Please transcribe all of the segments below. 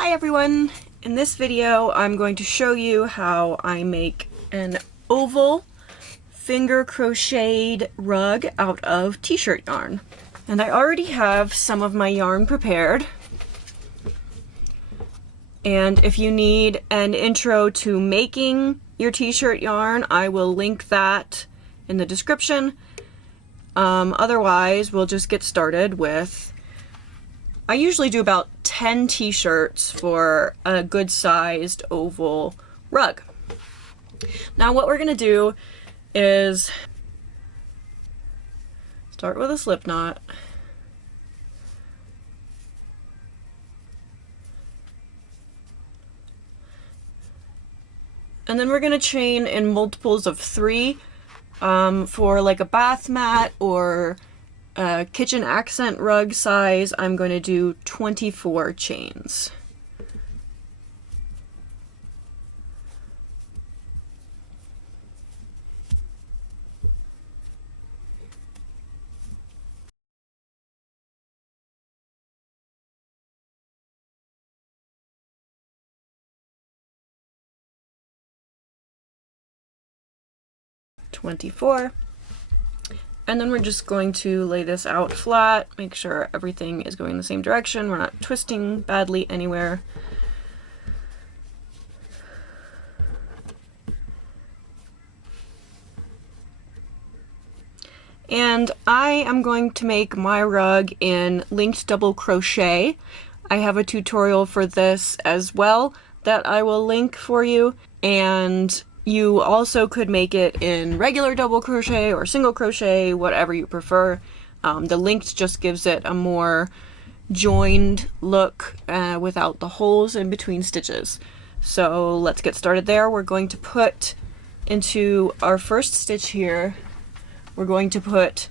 Hi everyone! In this video I'm going to show you how I make an oval finger crocheted rug out of t-shirt yarn. And I already have some of my yarn prepared. And if you need an intro to making your t-shirt yarn, I will link that in the description. Otherwise, we'll just get started with, I usually do about 10 t-shirts for a good sized oval rug. Now what we're gonna do is start with a slip knot. And then we're gonna chain in multiples of 3 for like a bath mat or a kitchen accent rug size. I'm going to do 24 chains. And then we're just going to lay this out flat, make sure everything is going the same direction, we're not twisting badly anywhere. And I am going to make my rug in linked double crochet. I have a tutorial for this as well that I will link for you, and you also could make it in regular double crochet or single crochet, whatever you prefer. The linked just gives it a more joined look without the holes in between stitches. So let's get started there. We're going to put into our first stitch here, we're going to put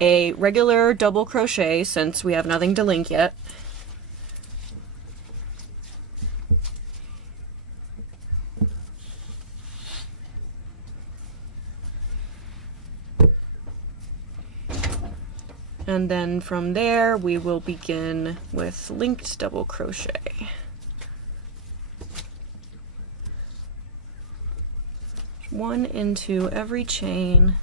a regular double crochet since we have nothing to link yet. And then from there, we will begin with linked double crochet. One into every chain.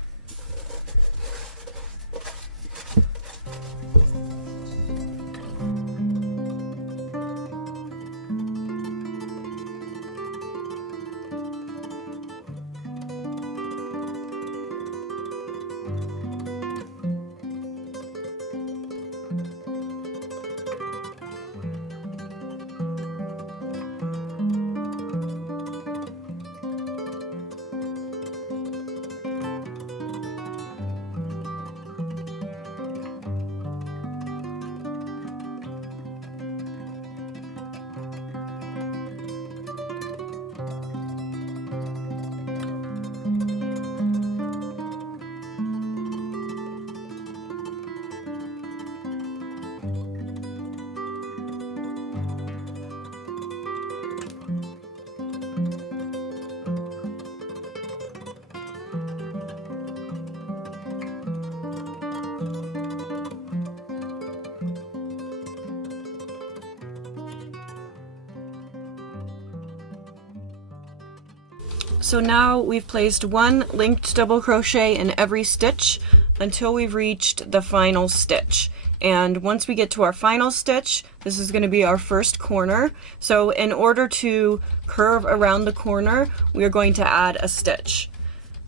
So now we've placed one linked double crochet in every stitch until we've reached the final stitch. And once we get to our final stitch, this is going to be our first corner. So in order to curve around the corner, we are going to add a stitch.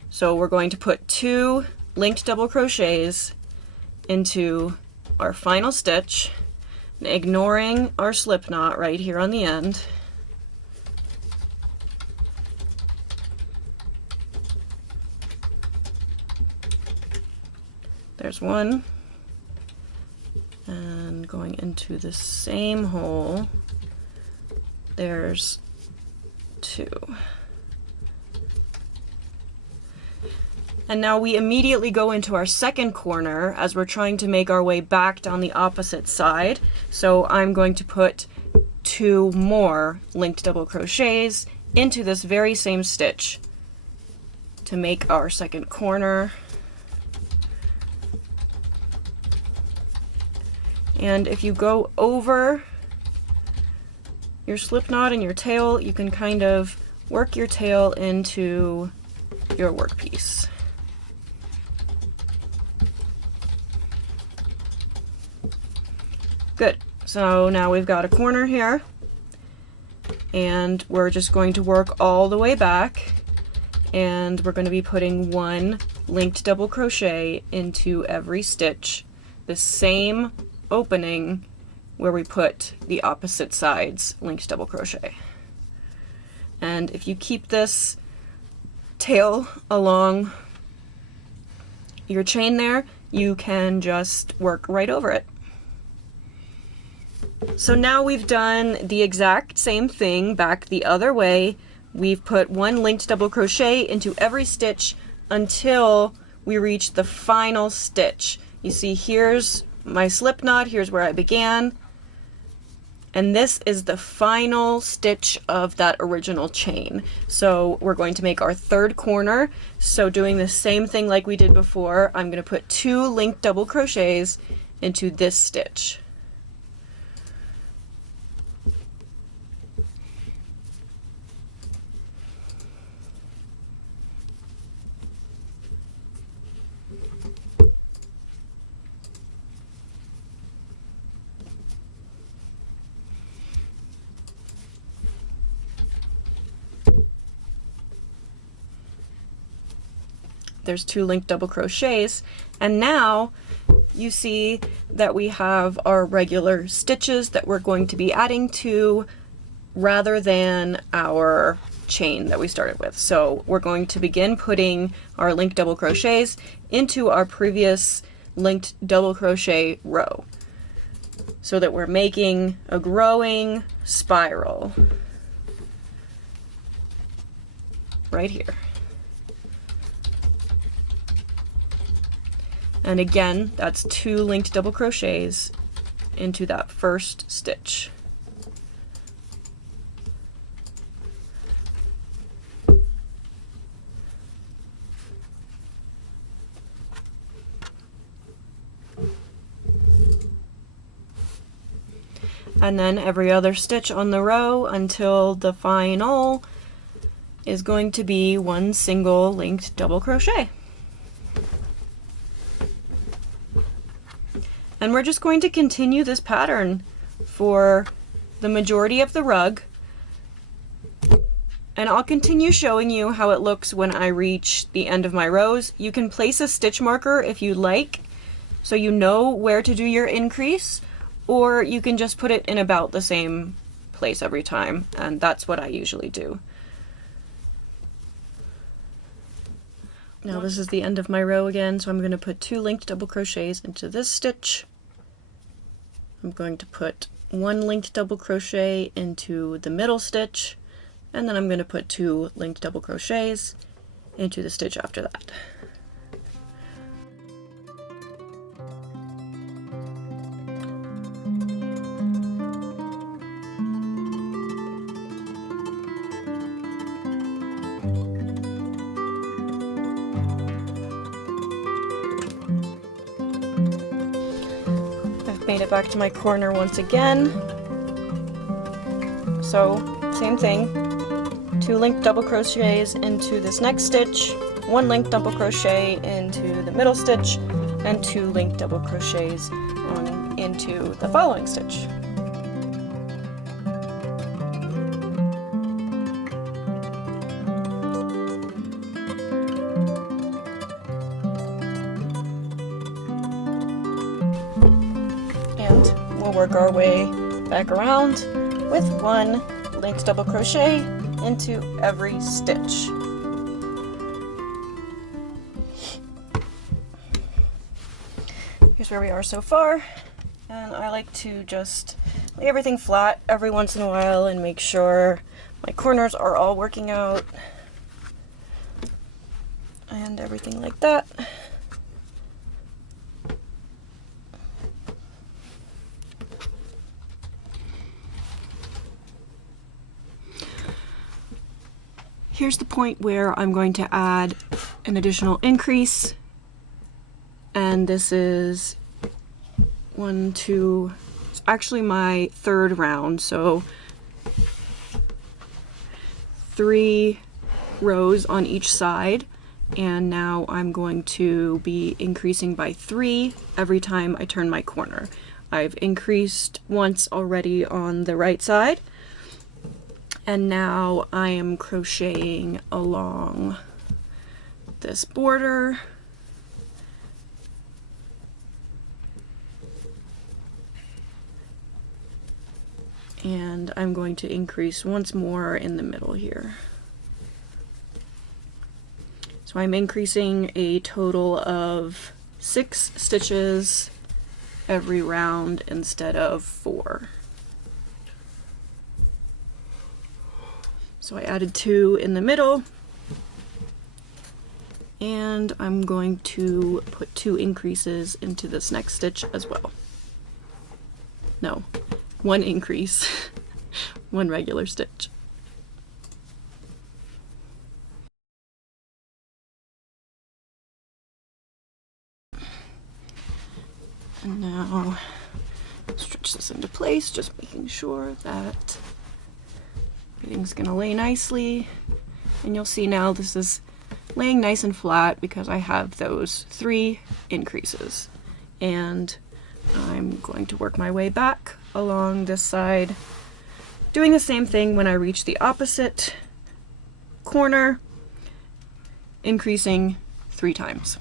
So we're going to put 2 linked double crochets into our final stitch, ignoring our slip knot right here on the end. There's one, and going into the same hole, there's 2. And now we immediately go into our second corner as we're trying to make our way back down the opposite side. So I'm going to put 2 more linked double crochets into this very same stitch to make our second corner. And if you go over your slip knot and your tail, you can kind of work your tail into your workpiece. Good. So now we've got a corner here, and we're just going to work all the way back, and we're going to be putting one linked double crochet into every stitch, the same opening where we put the opposite sides linked double crochet. And if you keep this tail along your chain there, you can just work right over it. So now we've done the exact same thing back the other way. We've put one linked double crochet into every stitch until we reach the final stitch. You see, here's my slip knot, here's where I began, and this is the final stitch of that original chain. So we're going to make our third corner. So doing the same thing like we did before, I'm going to put 2 linked double crochets into this stitch. There's 2 linked double crochets, and now you see that we have our regular stitches that we're going to be adding to rather than our chain that we started with. So we're going to begin putting our linked double crochets into our previous linked double crochet row so that we're making a growing spiral right here. And again, that's 2 linked double crochets into that first stitch. And then every other stitch on the row until the final is going to be 1 single linked double crochet. And we're just going to continue this pattern for the majority of the rug. And I'll continue showing you how it looks when I reach the end of my rows. You can place a stitch marker if you like, so you know where to do your increase, or you can just put it in about the same place every time, and that's what I usually do. Now this is the end of my row again, so I'm going to put 2 linked double crochets into this stitch. I'm going to put 1 linked double crochet into the middle stitch, and then I'm going to put 2 linked double crochets into the stitch after that. Made it back to my corner once again. So same thing, 2 linked double crochets into this next stitch, 1 linked double crochet into the middle stitch, and 2 linked double crochets into the following stitch. We'll work our way back around with 1 linked double crochet into every stitch. Here's where we are so far, and I like to just lay everything flat every once in a while and make sure my corners are all working out and everything like that. Here's the point where I'm going to add an additional increase, and this is 1, 2, it's actually my 3rd round, so 3 rows on each side, and now I'm going to be increasing by 3 every time I turn my corner. I've increased once already on the right side, and now I am crocheting along this border. And I'm going to increase once more in the middle here. So I'm increasing a total of 6 stitches every round instead of 4. So I added 2 in the middle, and I'm going to put 2 increases into this next stitch as well. No, 1 increase, 1 regular stitch. And now stretch this into place, just making sure that everything's gonna lay nicely. And you'll see now this is laying nice and flat because I have those 3 increases. And I'm going to work my way back along this side, doing the same thing when I reach the opposite corner, increasing 3 times.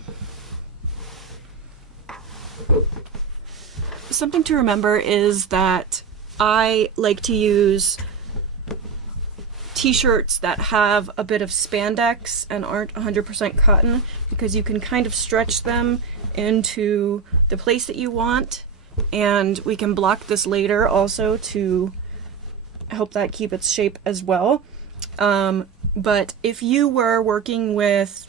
Something to remember is that I like to use t-shirts that have a bit of spandex and aren't 100% cotton, because you can kind of stretch them into the place that you want, and we can block this later also to help that keep its shape as well. But if you were working with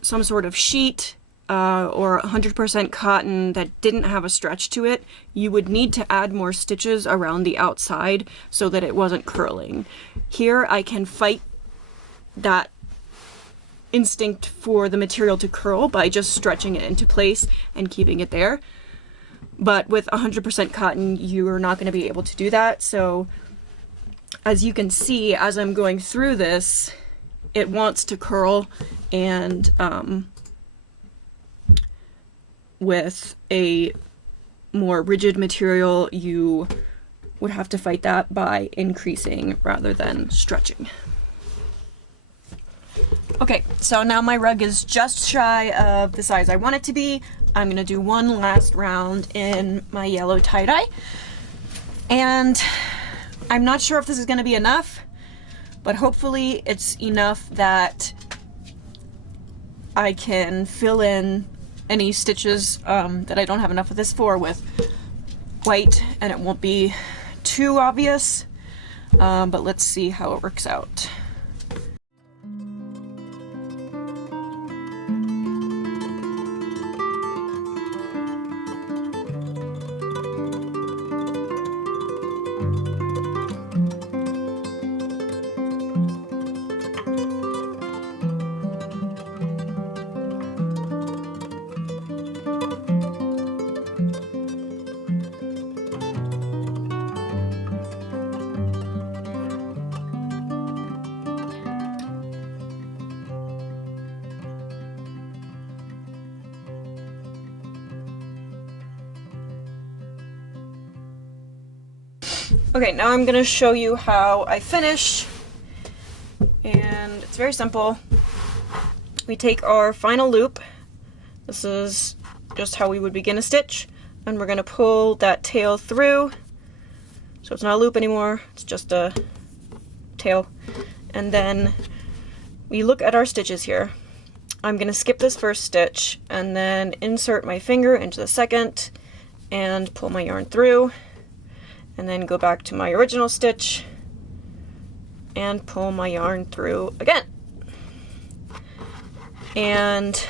some sort of sheet or 100% cotton that didn't have a stretch to it, you would need to add more stitches around the outside so that it wasn't curling. Here I can fight that instinct for the material to curl by just stretching it into place and keeping it there. But with 100% cotton, you're not going to be able to do that. So as you can see, as I'm going through this, it wants to curl, and with a more rigid material, you would have to fight that by increasing rather than stretching. Okay, so now my rug is just shy of the size I want it to be. I'm gonna do one last round in my yellow tie-dye. And I'm not sure if this is gonna be enough, but hopefully it's enough that I can fill in any stitches that I don't have enough of this for with white, and it won't be too obvious, but let's see how it works out. Okay, now I'm going to show you how I finish, and it's very simple. We take our final loop, this is just how we would begin a stitch, and we're going to pull that tail through, so it's not a loop anymore, it's just a tail, and then we look at our stitches here. I'm going to skip this first stitch, and then insert my finger into the second, and pull my yarn through, and then go back to my original stitch and pull my yarn through again. And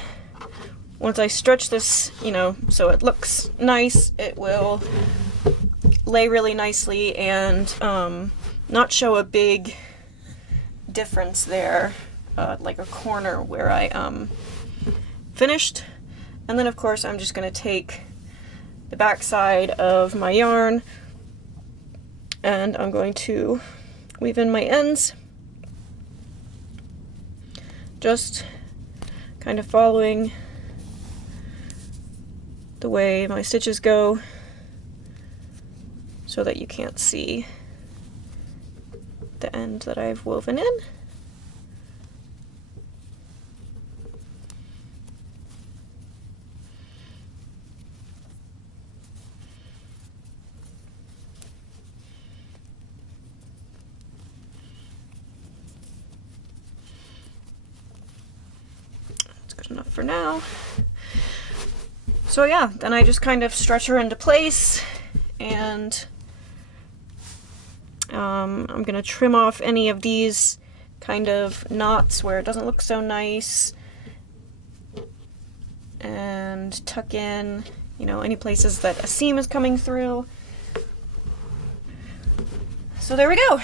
once I stretch this, so it looks nice, it will lay really nicely and not show a big difference there, like a corner where I finished. And then of course I'm just going to take the back side of my yarn, and I'm going to weave in my ends just kind of following the way my stitches go so that you can't see the end that I've woven in. That's good enough for now. So yeah, then I just kind of stretch her into place, and I'm gonna trim off any of these kind of knots where it doesn't look so nice, and tuck in, you know, any places that a seam is coming through. So there we go.